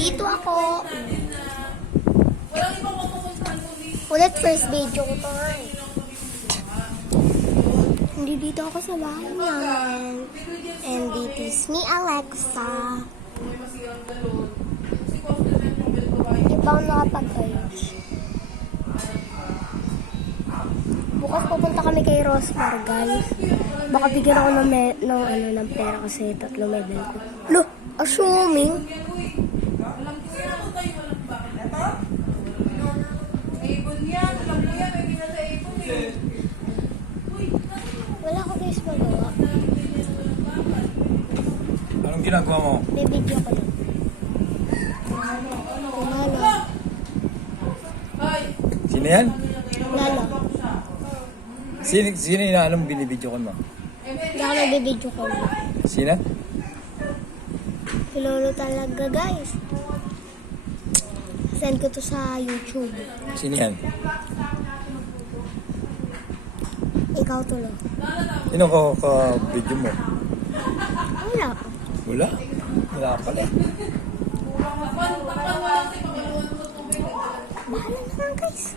Nandito ako. Ulit first video ko to. Nandito ako sa bahay namin. And this is me, Alexa. Hindi pa ako nakapag-ayos. Bukas pupunta kami kay Rosmar, guys. Baka bigyan ako ng pera kasi 3 level ko. Lo, assuming. Wala ko guys magawa. Anong ginagawa mo? May video ko lang. Lala. Sino yan? Lala. Sino yung anong binibidyo ko mo? Hindi ako nagbibideo ko lang. Sino? Si Lolo talaga guys. Send ko to sa YouTube. Sino yan? Ikaw to lang. Sino ko ka-video mo? Wala. Wala? Wala pala. Bahala naman guys.